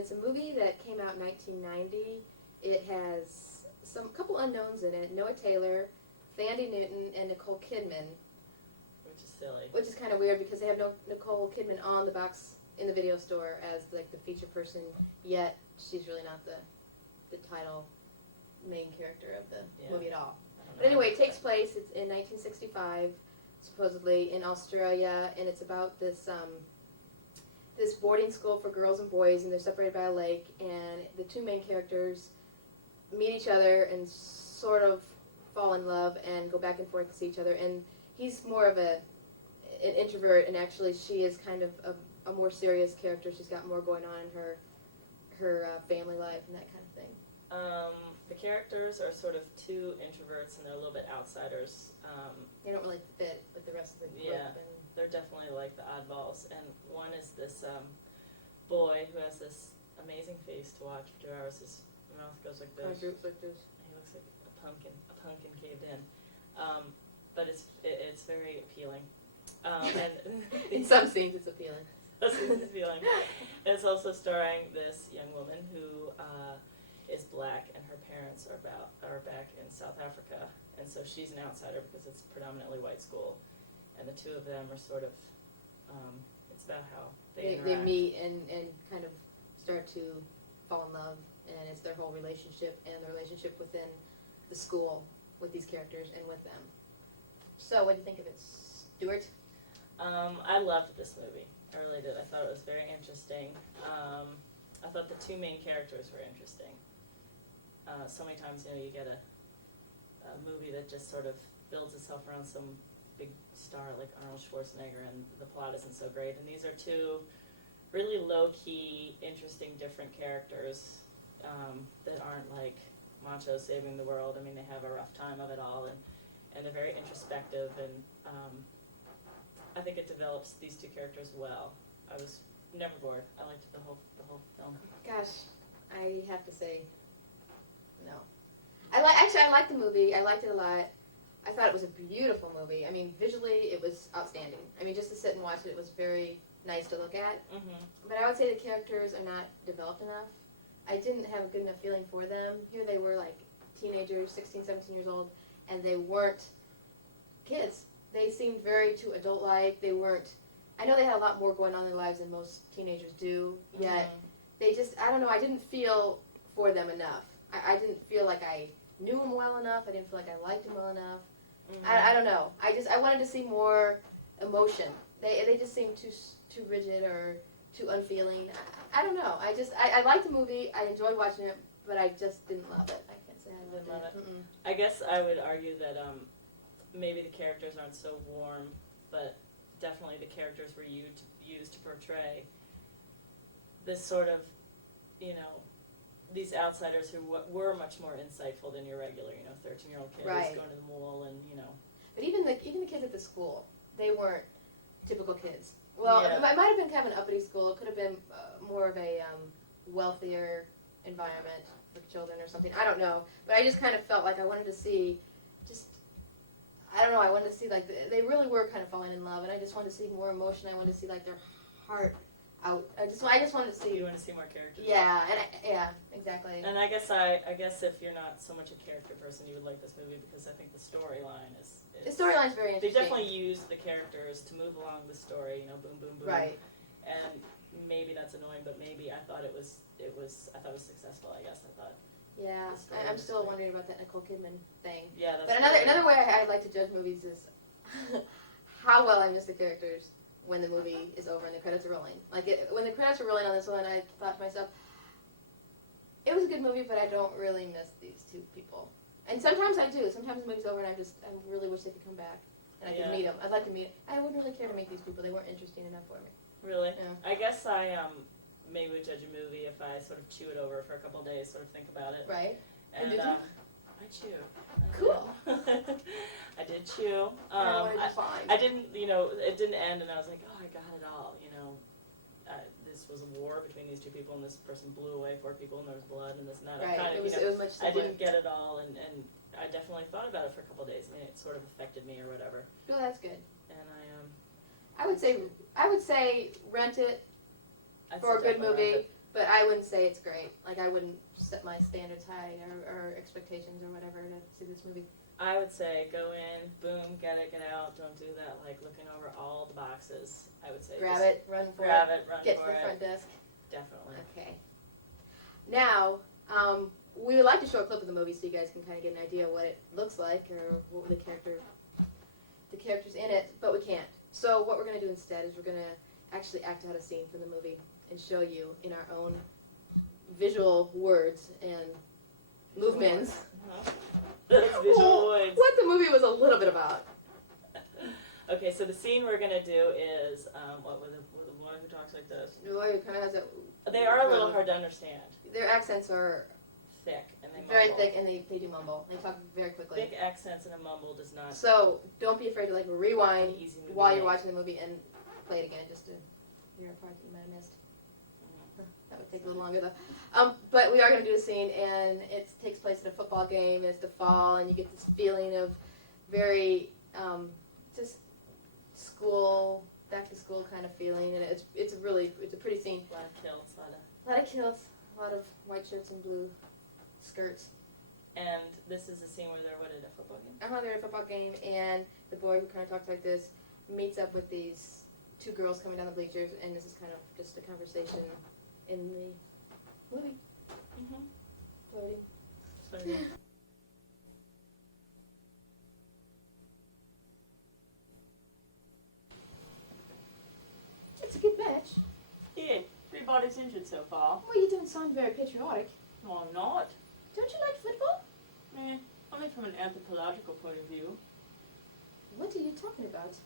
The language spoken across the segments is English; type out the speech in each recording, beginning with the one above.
it's a movie that came out in 1990. It has a couple unknowns in it: Noah Taylor, Thandie Newton, and Nicole Kidman. Which is silly. Which is kind of weird because they have no Nicole Kidman on the box in the video store as like the feature person, yet she's really not the title main character of the movie at all. But anyway, it takes place, it's in 1965, supposedly, in Australia, and it's about this this boarding school for girls and boys, and they're separated by a lake, and the two main characters meet each other and sort of fall in love and go back and forth to see each other, and he's more of an introvert, and actually she is kind of a more serious character. She's got more going on in her family life and that kind of thing. The characters are sort of two introverts, and they're a little bit outsiders. They don't really fit with the rest of the group. Yeah, they're definitely like the oddballs. And one is this boy who has this amazing face to watch for 2 hours. His mouth goes like this. Droops like this. He looks like a pumpkin caved in. But it's very appealing. And in some scenes, it's appealing. It's appealing. It's also starring this young woman who is black, and her parents are back in South Africa, and so she's an outsider because it's predominantly white school, and the two of them are sort of it's about how they meet and kind of start to fall in love, and it's their whole relationship and the relationship within the school with these characters and with them. So what do you think of it, Stuart? I loved this movie. I really did. I thought it was very interesting. I thought the two main characters were interesting. So many times, you get a movie that just sort of builds itself around some big star like Arnold Schwarzenegger, and the plot isn't so great. And these are two really low-key, interesting, different characters that aren't like macho saving the world. I mean, they have a rough time of it all, and they're very introspective, and I think it develops these two characters well. I was never bored. I liked the whole film. Gosh, I have to say, no. I liked the movie. I liked it a lot. I thought it was a beautiful movie. I mean, visually, it was outstanding. I mean, just to sit and watch it was very nice to look at. Mm-hmm. But I would say the characters are not developed enough. I didn't have a good enough feeling for them. Here they were like teenagers, 16, 17 years old, and they weren't kids. They seemed very too adult-like. They weren't, I know they had a lot more going on in their lives than most teenagers do, yet they just, I don't know, I didn't feel for them enough. I didn't feel like I knew them well enough. I didn't feel like I liked them well enough. I don't know. I wanted to see more emotion. They just seemed too rigid or too unfeeling. I don't know. I liked the movie. I enjoyed watching it, but I just didn't love it. I can't say I Didn't love it. Mm-mm. I guess I would argue that maybe the characters aren't so warm, but definitely the characters were used to portray this sort of, these outsiders who were much more insightful than your regular, 13-year-old kids Right. going to the mall and, But even the kids at the school, they weren't typical kids. Well, Yeah. it might have been kind of an uppity school. It could have been more of a wealthier environment for children or something. I don't know. But I just kind of felt like I wanted to see I wanted to see, like, they really were kind of falling in love, and I just wanted to see more emotion. I wanted to see, like, their heart out. I just wanted to see. You want to see more characters. Yeah, exactly. And I guess if you're not so much a character person, you would like this movie because I think the storyline is The storyline's very they interesting. definitely use the characters to move along the story, boom, boom, boom. Right. And maybe that's annoying, but maybe I thought it was successful. I guess I thought. Yeah, The story I'm was still great. wondering about that Nicole Kidman thing. Yeah, that's. But great. another way I like to judge movies is how well I miss the characters when the movie is over and the credits are rolling. Like, when the credits were rolling on this one, I thought to myself, it was a good movie, but I don't really miss these two people. And sometimes I do. Sometimes the movie's over and I really wish they could come back and I could meet them. I'd like to meet them. I wouldn't really care to meet these people. They weren't interesting enough for me. Really? Yeah. I guess I maybe would judge a movie if I sort of chew it over for a couple of days, sort of think about it. Right? And did you? I chew. Cool. I did chew. What did you find? I didn't, it didn't end, and I was like, oh, I got it all. This was a war between these two people, and this person blew away 4 people, and there was blood, and this and that. Right. It was much I simpler. didn't get it all, and I definitely thought about it for a couple of days. I mean, it sort of affected me or whatever. Well, that's good. And I would say rent it I'd for a good definitely movie. rent it. But I wouldn't say it's great. Like, I wouldn't set my standards high or expectations or whatever to see this movie. I would say go in, boom, get it, get out. Don't do that, like, looking over all the boxes. I would say Grab it, run for grab it, it, run get for to the it. front desk. Definitely. Okay. Now, we would like to show a clip of the movie so you guys can kind of get an idea of what it looks like or what the characters in it, but we can't. So what we're going to do instead is we're going to actually act out a scene from the movie and show you in our own visual words and movements That's visual words. what the movie was a little bit about. Okay, so the scene we're gonna do is what with the lawyer who talks like this. The lawyer kind of has a... They are a little hard to understand. Their accents are Thick and they very mumble. thick and they do mumble. They talk very quickly. Thick accents and a mumble does not. So don't be afraid to like rewind An easy movie while to you're make. watching the movie and play it again just to hear a part that you might have missed. That would take a little longer though. But we are going to do a scene and it takes place at a football game and it's the fall and you get this feeling of very just school, back to school kind of feeling and it's a pretty scene. A lot of kills, A lot of kills, a lot of white shirts and blue skirts. And this is a scene where they're at a football game. They're at a football game and the boy who kind of talks like this meets up with these two girls coming down the bleachers and this is kind of just a conversation in the movie. Mm-hmm. Flirting. It's a good match. Yeah, 3 bodies injured so far. Well, you don't sound very patriotic. No, I'm not. Don't you like football? Only from an anthropological point of view. What are you talking about?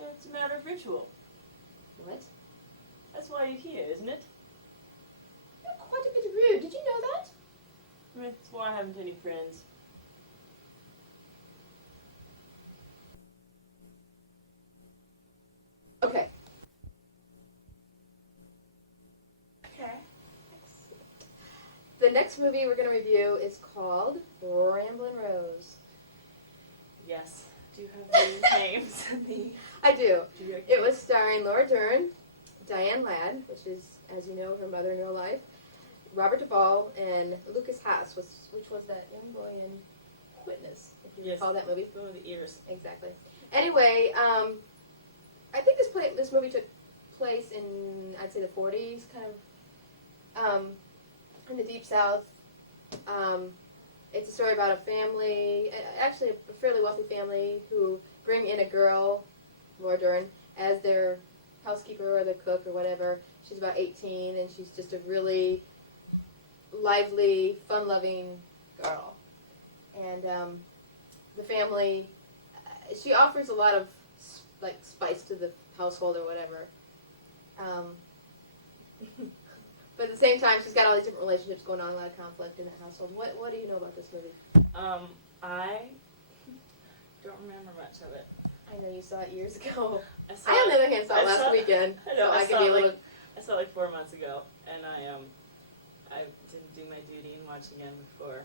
It's a matter of ritual. What? That's why you're here, isn't it? You're quite a bit rude. Did you know that? That's why I haven't any friends. Okay. Okay. The next movie we're going to review is called Ramblin' Rose. Yes. Do you have the names and the... I do. It was starring Laura Dern, Diane Ladd, which is, as you know, her mother in real life, Robert Duvall, and Lucas Haas, which was that young boy in Witness, if you Yes. recall that movie. One of the ears. Exactly. Anyway, I think this movie took place in, I'd say, the 40s, kind of, in the Deep South. It's a story about a family, actually a fairly wealthy family, who bring in a girl, Laura Dern, as their housekeeper or their cook or whatever. She's about 18, and she's just a really lively, fun-loving girl. And the family, she offers a lot of like spice to the household or whatever. But at the same time, she's got all these different relationships going on, a lot of conflict in the household. What do you know about this movie? I don't remember much of it. I know you saw it years ago. I saw I, on the it- other hand, saw it last weekend, I know, so I I saw can be it a little... I saw it like 4 months ago, and I didn't do my duty and watch again before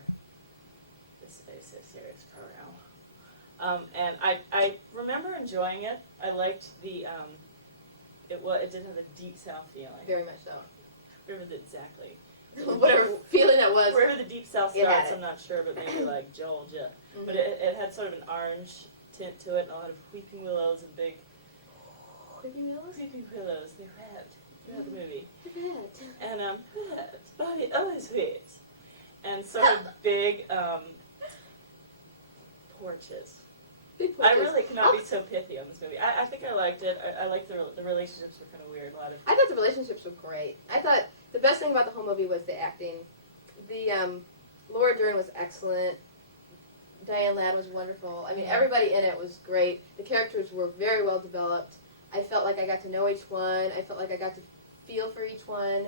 this serious program. And I remember enjoying it. I liked the it did have a deep South feeling. Very much so. Wherever exactly. Whatever feeling that was. Wherever the deep South It had starts, it. I'm not sure, but maybe like Georgia. Mhm. But it had sort of an orange tint to it, and a lot of weeping willows and big Creepy Willows? weeping willows. They're red throughout the movie. Red. And body always red. And sort of big porches. Big I porches. really cannot be so pithy on this movie. I think I liked it. I liked the relationships were kind of weird. A lot of I thought the relationships were great. I thought the best thing about the whole movie was the acting. The Laura Dern was excellent. Diane Ladd was wonderful. I mean, everybody in it was great. The characters were very well developed. I felt like I got to know each one. I felt like I got to feel for each one.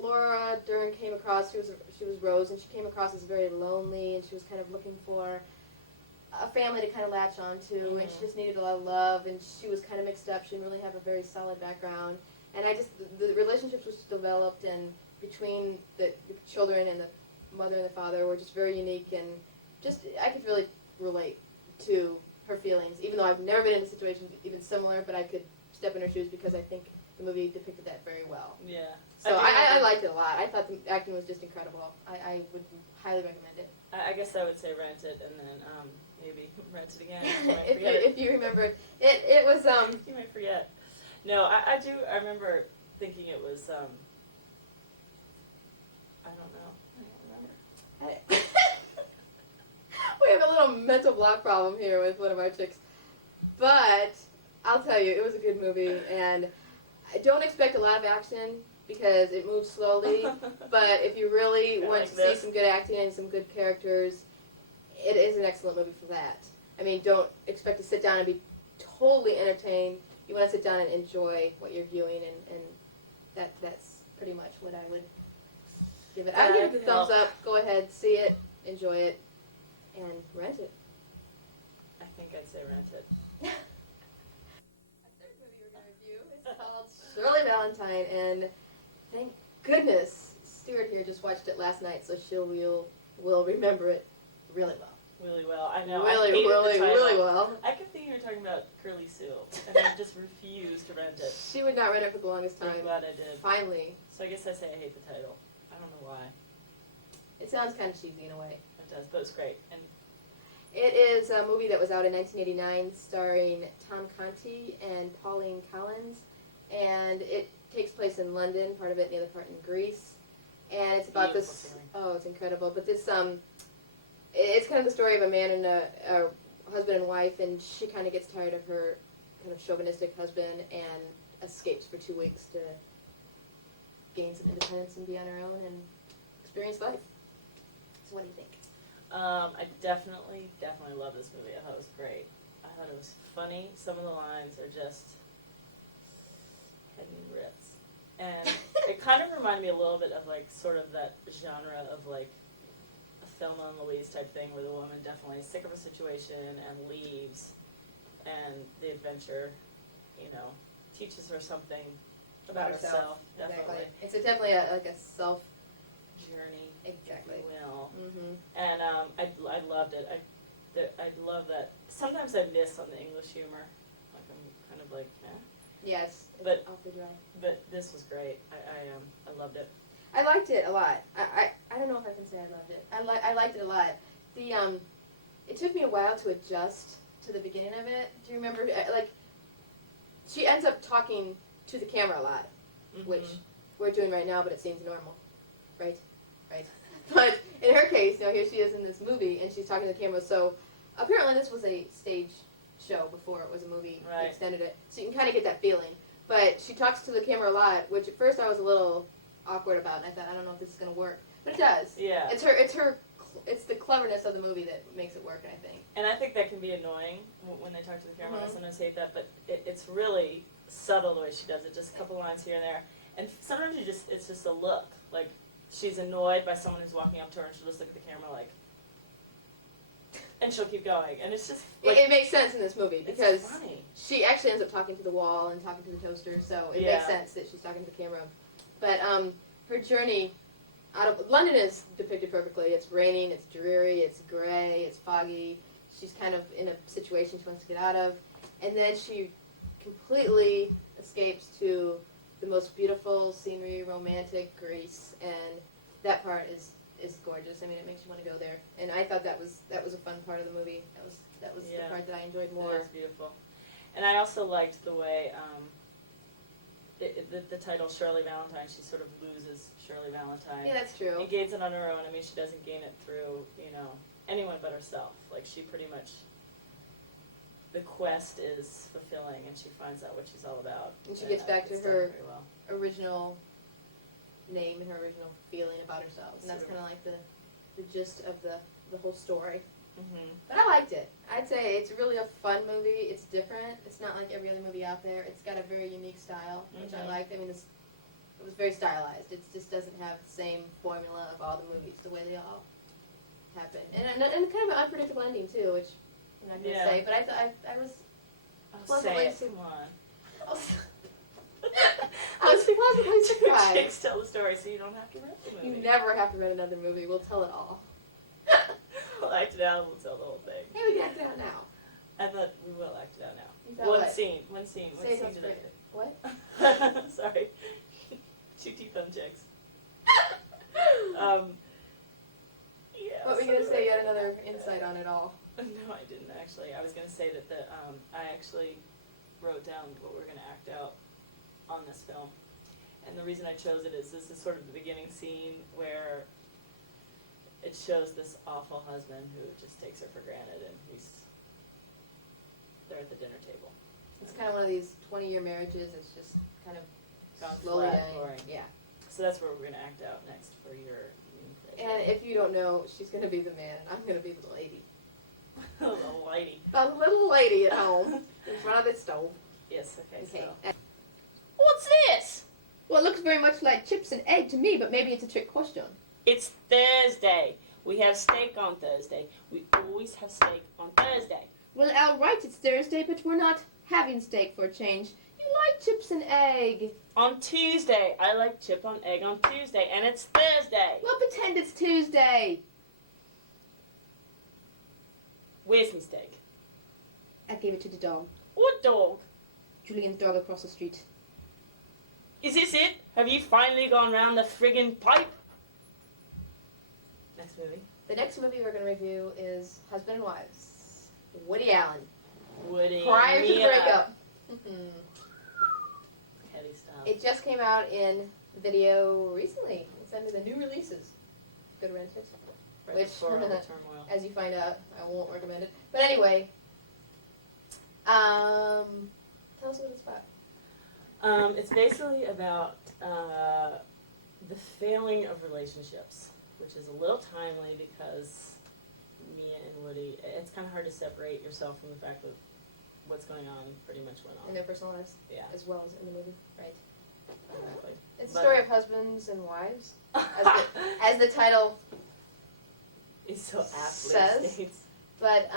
Laura Dern came across, she was Rose, and she came across as very lonely, and she was kind of looking for a family to kind of latch onto, and she just needed a lot of love, and she was kind of mixed up. She didn't really have a very solid background. And the relationships was developed, and between the children and the mother and the father were just very unique, and just, I could really relate to her feelings, even though I've never been in a situation even similar, but I could step in her shoes because I think the movie depicted that very well. Yeah. So I liked it a lot. I thought the acting was just incredible. I would highly recommend it. I guess I would say rent it and then maybe rent it again. if you remember it was You might forget. No, I do. I remember thinking it was. I don't know. I don't remember. we have a little mental block problem here with one of our chicks, but I'll tell you, it was a good movie, and I don't expect a lot of action because it moves slowly. But if you really want like to this. see some good acting and some good characters, it is an excellent movie for that. I mean, don't expect to sit down and be totally entertained. You want to sit down and enjoy what you're viewing, and that's pretty much what I would give it. I would give it a thumbs up. Go ahead, see it, enjoy it, and rent it. I think I'd say rent it. Our third movie we're going to review is called Shirley Valentine, and thank goodness Stuart here just watched it last night, so will remember it really well. Really well. I know. Really, I hated really, the title. really well. I kept thinking you were talking about Curly Sue, and I just refused to rent it. She would not rent it for the longest I'm time. glad I did. Finally. So I guess I say I hate the title. I don't know why. It sounds kind of cheesy in a way. It does, but it's great. And It is a movie that was out in 1989 starring Tom Conti and Pauline Collins, and it takes place in London, part of it, and the other part in Greece. And it's about Beautiful this, scenery. oh, it's incredible, but this, it's kind of the story of a man and a husband and wife, and she kind of gets tired of her kind of chauvinistic husband and escapes for 2 weeks to gain some independence and be on her own and experience life. So what do you think? I definitely love this movie. I thought it was great. I thought it was funny. Some of the lines are just heading rips. And it kind of reminded me a little bit of like sort of that genre of like a Thelma and Louise type thing where the woman definitely is sick of a situation and leaves, and the adventure, you know, teaches her something about herself. Definitely. Exactly. It's definitely like a self journey, exactly. if you will. Mm-hmm. And I loved it. I love that. Sometimes I miss on the English humor. Like I'm kind of like, eh. Yes, But- awfully dry. But this was great. I loved it. I liked it a lot. I don't know if I can say I loved it. I liked it a lot. The it took me a while to adjust to the beginning of it. Do you remember? Like, she ends up talking to the camera a lot, which we're doing right now, but it seems normal, right? Right. But in her case, you know, here she is in this movie, and she's talking to the camera. So apparently, this was a stage show before it was a movie. Right. They extended it, so you can kind of get that feeling. But she talks to the camera a lot, which at first I was a little awkward about, and I thought, I don't know if this is going to work, but it does. Yeah. It's the cleverness of the movie that makes it work, I think. And I think that can be annoying when they talk to the camera. I Mhm. sometimes hate that, but it's really subtle the way she does it. Just a couple lines here and there, and sometimes it's just a look. Like she's annoyed by someone who's walking up to her, and she'll just look at the camera like, and she'll keep going, and it's just like, It makes sense in this movie because it's funny. she actually ends up talking to the wall and talking to the toaster, so it Yeah. makes sense that she's talking to the camera. But her journey out of London is depicted perfectly. It's raining, it's dreary, it's gray, it's foggy. She's kind of in a situation she wants to get out of, and then she completely escapes to the most beautiful scenery, romantic Greece, and that part is gorgeous. I mean, it makes you want to go there. And I thought that was a fun part of the movie. That was Yeah. the part that I enjoyed It more. is beautiful. And I also liked the way the title Shirley Valentine, she sort of loses Shirley Valentine. Yeah, that's true. And gains it on her own. I mean, she doesn't gain it through, you know, anyone but herself. Like, she pretty much, the quest is fulfilling, and she finds out what she's all about. And she gets back to it's done her very well. original name and her original feeling about herself. And that's Sort kind of. of like the gist of the whole story. Mm-hmm. But I liked it. I'd say it's really a fun movie. It's different. It's not like every other movie out there. It's got a very unique style, which I Mhm. liked. I mean, it was very stylized. It just doesn't have the same formula of all the movies, the way they all happen. And kind of an unpredictable ending, too, which I'm not going to Yeah. say. But I was Oh, Pleasantly say it. su- Come on. I was pleasantly Two surprised. chicks tell the story, so you don't have to rent the movie. You never have to rent another movie. We'll tell it all. We'll act it out. We'll tell the whole thing. Hey, we can act it out now. I thought we will act it out now. You thought One what? scene. What scene something. did I pick? What? Sorry. Two teeth on chicks. Yeah. What were you gonna say? You had another insight on it all. No, I didn't actually. I was gonna say that I actually wrote down what we're gonna act out on this film, and the reason I chose it is this is sort of the beginning scene where it shows this awful husband who just takes her for granted, and they're at the dinner table. It's kind of one of these 20-year marriages. It's just kind of Gone slowly flat, dying. boring. Yeah. So that's what we're gonna act out next for your And if you don't know, she's gonna be the man, and I'm gonna be the lady. a little lady. The little lady at home in front of the stove. Yes. Okay. Okay. So. What's this? Well, it looks very much like chips and egg to me, but maybe it's a trick question. It's Thursday. We have steak on Thursday. We always have steak on Thursday. Well, all right, it's Thursday, but we're not having steak for a change. You like chips and egg. On Tuesday, I like chip on egg on Tuesday, and it's Thursday. Well, pretend it's Tuesday. Where's my steak? I gave it to the dog. What dog? Julian's dog across the street. Is this it? Have you finally gone round the friggin' pipe? Next movie. The next movie we're going to review is Husband and Wives. Woody Allen. Woody. Prior to the Mia. breakup. Heavy stuff. It just came out in video recently. It's under the new releases. Go to rent it. Right which- before all the turmoil. As you find out, I won't recommend it. But anyway, tell us what it's about. It's basically about the failing of relationships, which is a little timely because Mia and Woody, it's kind of hard to separate yourself from the fact that what's going on pretty much went on. In their personal lives, Yeah, as well as in the movie, right? exactly. It's a But- story of husbands and wives, as the title. It's so aptly Says. states. But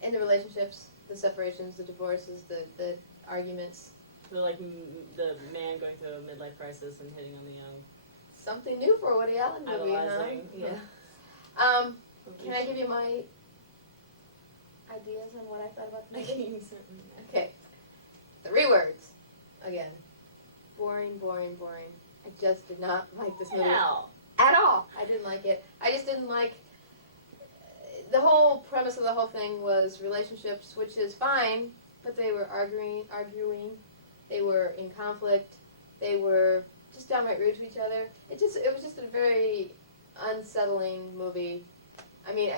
in the relationships, the separations, the divorces, the arguments, They're like the man going through a midlife crisis and hitting on the young. something new for a Woody Allen movie, huh? Idolizing, yeah. Can I give you my ideas on what I thought about the movie? Okay. 3 words. Again. Boring, boring, boring. I just did not like this movie Hell. at all. I didn't like it. I just didn't like... The whole premise of the whole thing was relationships, which is fine, but they were arguing. They were in conflict. They were just downright rude to each other. It was just a very unsettling movie. I mean,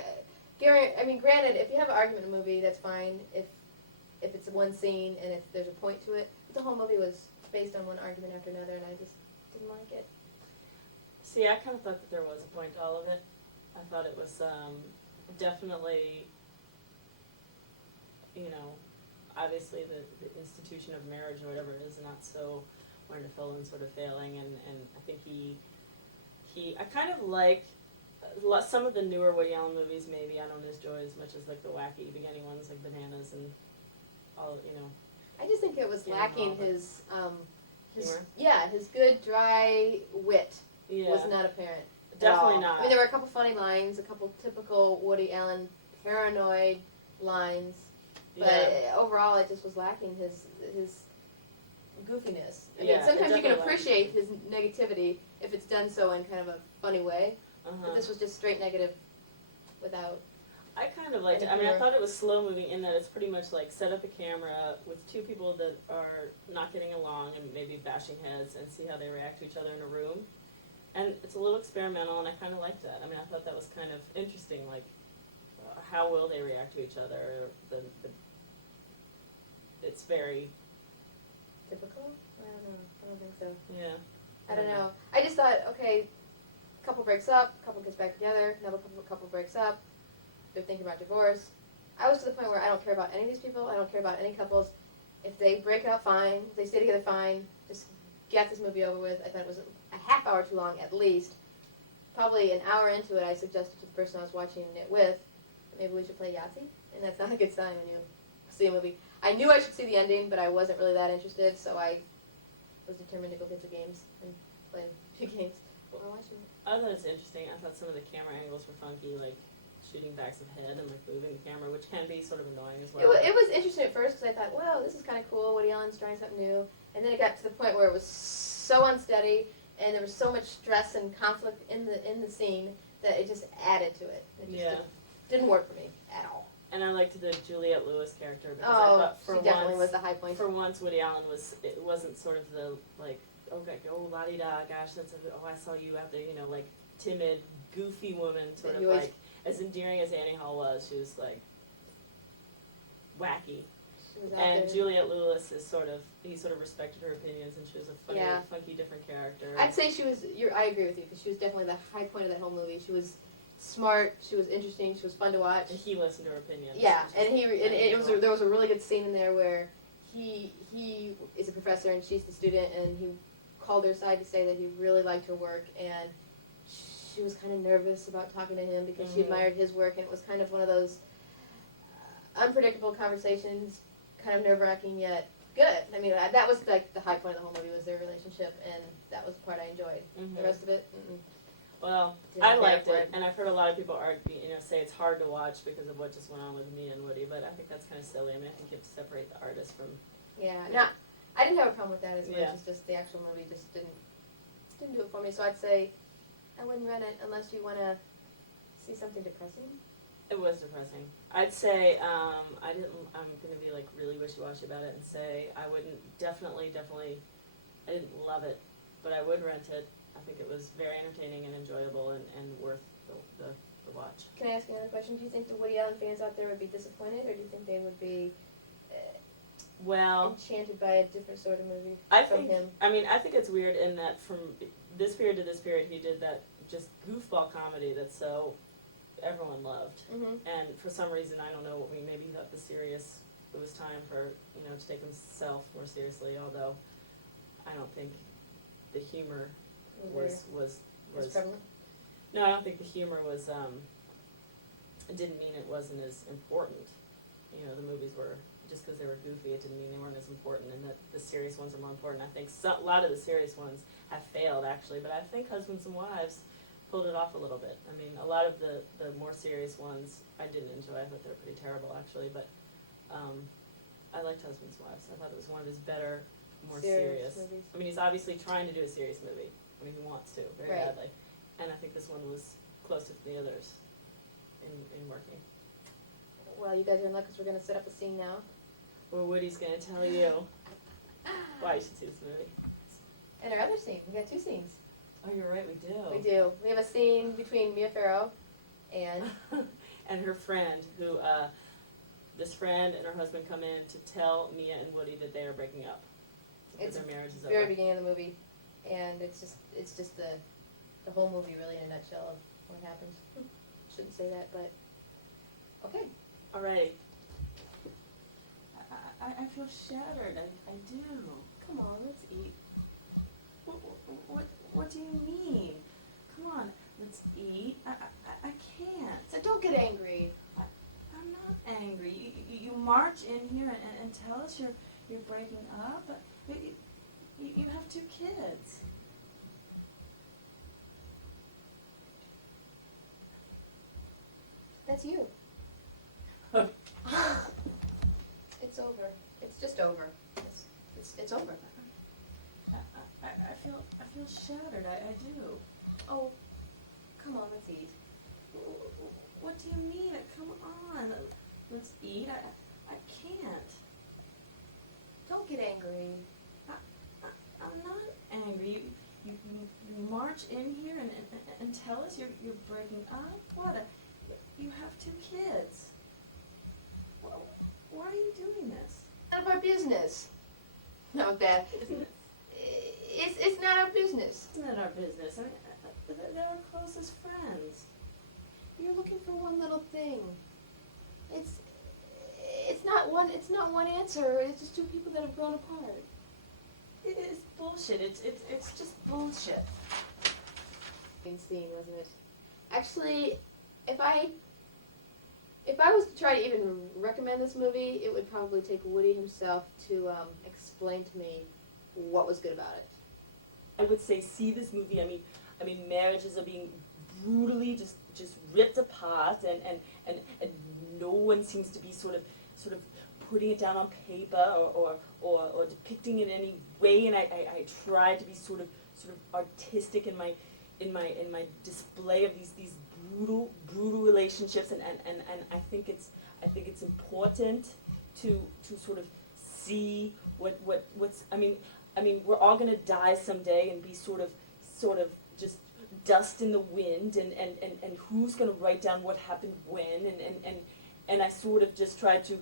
granted, if you have an argument in a movie, that's fine. If it's one scene and if there's a point to it, but the whole movie was based on one argument after another, and I just didn't like it. See, I kind of thought that there was a point to all of it. I thought it was definitely, obviously the institution of marriage or whatever it is not so wonderful and sort of failing, and I think he I kind of like some of the newer Woody Allen movies. Maybe I don't enjoy as much as like the wacky beginning ones like Bananas and all, I just think it was Yeah, lacking all of it. his good dry wit Yeah, was not apparent. at definitely all. not. I mean, there were a couple funny lines, a couple typical Woody Allen paranoid lines, but yeah. overall, it just was lacking his goofiness. I Yeah, mean, sometimes it you can definitely lacked appreciate his negativity if it's done so in kind of a funny way, Uh-huh. but this was just straight negative without. I kind of liked it. Any I mean, I humor. thought it was slow moving in that it's pretty much like set up a camera with 2 people that are not getting along and maybe bashing heads and see how they react to each other in a room. And it's a little experimental, and I kind of liked that. I mean, I thought that was kind of interesting, like how will they react to each other? It's very, Typical? I don't know. I don't think so. yeah. I don't know. I just thought, okay, couple breaks up, couple gets back together, another couple breaks up, they're thinking about divorce. I was to the point where I don't care about any of these people, I don't care about any couples. If they break up, fine. If they stay together, fine. Just get this movie over with. I thought it was a half hour too long, at least. Probably an hour into it, I suggested to the person I was watching it with, maybe we should play Yahtzee, and that's not a good sign when you see a movie. I knew I should see the ending, but I wasn't really that interested, so I was determined to go get the games and play a few games while watching it. I thought it was interesting. I thought some of the camera angles were funky, like shooting backs of head and like moving the camera, which can be sort of annoying as well. It was interesting at first because I thought, wow, this is kind of cool. Woody Allen's trying something new, and then it got to the point where it was so unsteady, and there was so much stress and conflict in the scene that it just added to it. It just didn't work for me at all. And I liked the Juliette Lewis character because I Oh, thought for she definitely once, was the high point. for once Woody Allen it wasn't sort of the like, okay, oh la-di-da, gosh, I saw you out there, you know, like timid, goofy woman, sort of like, as endearing as Annie Hall was, she was like wacky. She was out And there. Juliette Lewis he sort of respected her opinions, and she was a funny, Yeah. funky, different character. I'd say she was. I agree with you because she was definitely the high point of that whole movie. She was smart. She was interesting. She was fun to watch. And he listened to her opinions. Yeah, and there was a really good scene in there where he is a professor and she's the student, and he called her aside to say that he really liked her work, and she was kind of nervous about talking to him because she admired his work, and it was kind of one of those unpredictable conversations, kind of nerve-wracking yet good. I mean, that was like the high point of the whole movie was their relationship, and that was the part I enjoyed. The rest of it, well, didn't I care liked for it, and I've heard a lot of people say it's hard to watch because of what just went on with Mia and Woody, but I think that's kind of silly. I mean, I think you have to separate the artist from. Yeah, no, I didn't have a problem with that as much Yeah. as just the actual movie just didn't do it for me. So I'd say I wouldn't rent it unless you want to see something depressing. It was depressing. I'd say I'm gonna be like really wishy-washy about it and say I wouldn't definitely. I didn't love it, but I would rent it. I think it was very entertaining and enjoyable and worth the watch. Can I ask you another question? Do you think the Woody Allen fans out there would be disappointed, or do you think they would be Well, enchanted by a different sort of movie I from think him? I mean I think it's weird in that from this period to this period he did that just goofball comedy that so everyone loved. Mm-hmm. And for some reason, I don't know, maybe he thought it was time for, to take himself more seriously, although I don't think the humor was prevalent. no, I don't think the humor was, it didn't mean it wasn't as important. The movies were, just because they were goofy, it didn't mean they weren't as important, and that the serious ones are more important. I think a lot of the serious ones have failed, actually, but I think Husbands and Wives pulled it off a little bit. I mean, a lot of the more serious ones I didn't enjoy. I thought they were pretty terrible, actually, but I liked Husbands and Wives. I thought it was one of his better, more serious. Movies. I mean, he's obviously trying to do a serious movie. I mean, he wants to, very Right. badly. And I think this one was closer to the others in working. Well, you guys are in luck because we're going to set up a scene now. Well, Woody's going to tell you why you should see this movie. And our other scene. We got two scenes. Oh, you're right, we do. We do. We have a scene between Mia Farrow and and her friend, who, this friend and her husband come in to tell Mia and Woody that they are breaking up. It's that their marriage is the very over. beginning of the movie, and it's just the whole movie really in a nutshell of what happens. Shouldn't say that, but okay. Alrighty. I feel shattered. I do. Come on, let's eat. What do you mean? Come on, let's eat. I can't. So don't get angry. I'm not angry. You march in here and tell us you're breaking up. You have 2 kids. That's you. It's over. It's just over. It's over. I feel shattered. I do. Oh, come on, let's eat. What do you mean? Come on. Let's eat. I can't. Don't get angry. I'm not angry. You march in here and tell us you're breaking up? You have 2 kids. Why are you doing this? None of our business. No, Dad. It's not our business. It's not our business. I mean, they're our closest friends. You're looking for one little thing. It's not one answer. It's just 2 people that have grown apart. It's bullshit. It's just bullshit. Scene, wasn't it? Actually, if I was to try to even recommend this movie, it would probably take Woody himself to explain to me what was good about it. I would say see this movie. I mean, marriages are being brutally just ripped apart, and no one seems to be sort of putting it down on paper or depicting it in any way. And I try to be sort of artistic in my display of these brutal relationships, and I think it's important to sort of see what's I mean we're all gonna die someday and be sort of just dust in the wind, and who's gonna write down what happened when, and I sort of just try to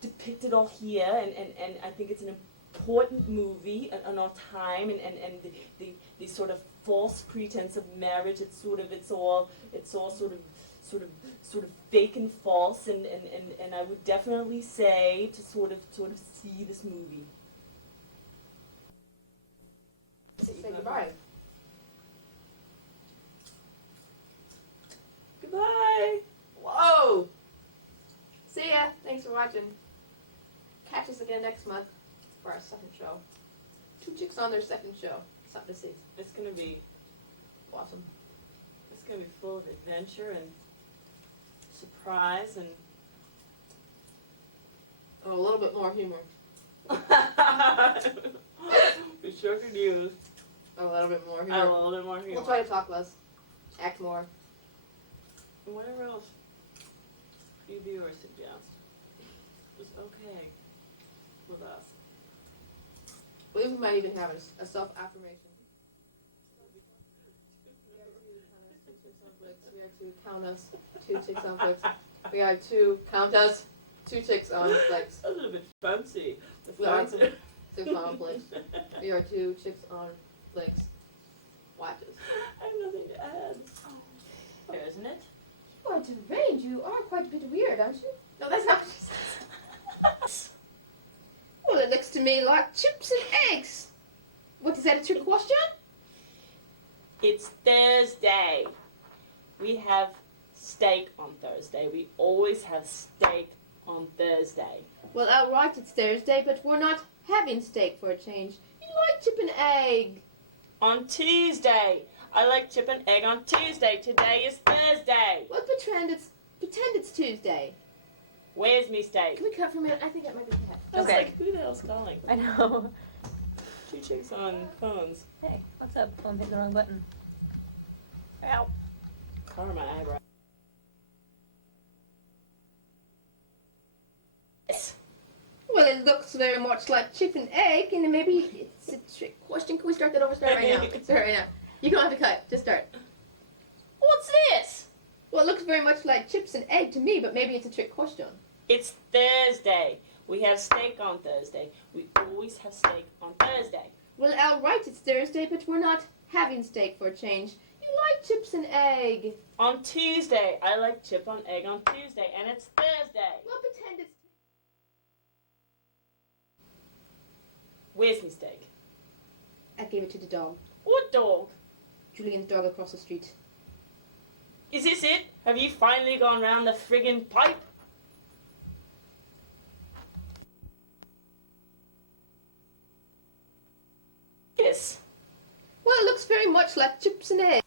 depict it all here, and I think it's an important movie on our time, and the sort of false pretense of marriage. It's all sort of fake and false, and I would definitely say to sort of see this movie. Say goodbye. Goodbye. Whoa! See ya. Thanks for watching. Catch us again next month for our second show. 2 chicks on their second show. Something to see. It's gonna be Awesome. It's gonna be full of adventure and surprise and Oh, a little bit more humor. we sure could use A little bit more a humor. little bit more humor. We'll try to talk less. Act more. And whatever else you viewers suggest is okay with us. We might even have a self-affirmation. We are to count us 2 chicks on flicks. We are to count us 2 chicks on flicks. That's a bit fancy. We are 2 chicks on flicks. We are 2 chicks on flicks. Watches. I have nothing to add. There, isn't it? You are deranged. You are quite a bit weird, aren't you? No, that's not what she says. Well, it looks to me like chips and eggs. What, is that a trick question? It's Thursday. We have steak on Thursday. We always have steak on Thursday. Well, outright it's Thursday, but we're not having steak for a change. You like chip and egg. On Tuesday. I like chip and egg on Tuesday. Today is Thursday. Well, pretend it's Tuesday. Where's me steak? Can we cut for a minute? I think that might be cat. I was Okay. like, who the hell's calling? I know. 2 chicks on phones. Hey, what's up? I'm hitting the wrong button. Ow. Color my eyebrow. Yes. Well, it looks very much like chip and egg, and maybe it's a trick question. Can we start that over? Start right now. Start right now. You don't have to cut. Just start. What's this? Well, it looks very much like chips and egg to me, but maybe it's a trick question. It's Thursday. We have steak on Thursday. We always have steak on Thursday. Well, outright it's Thursday, but we're not having steak for a change. You like chips and egg. On Tuesday. I like chip on egg on Tuesday, and it's Thursday. Well, pretend it's... Where's me steak? I gave it to the dog. What dog? Julian's dog across the street. Is this it? Have you finally gone round the friggin' pipe? Yes. Well, it looks very much like chips and egg.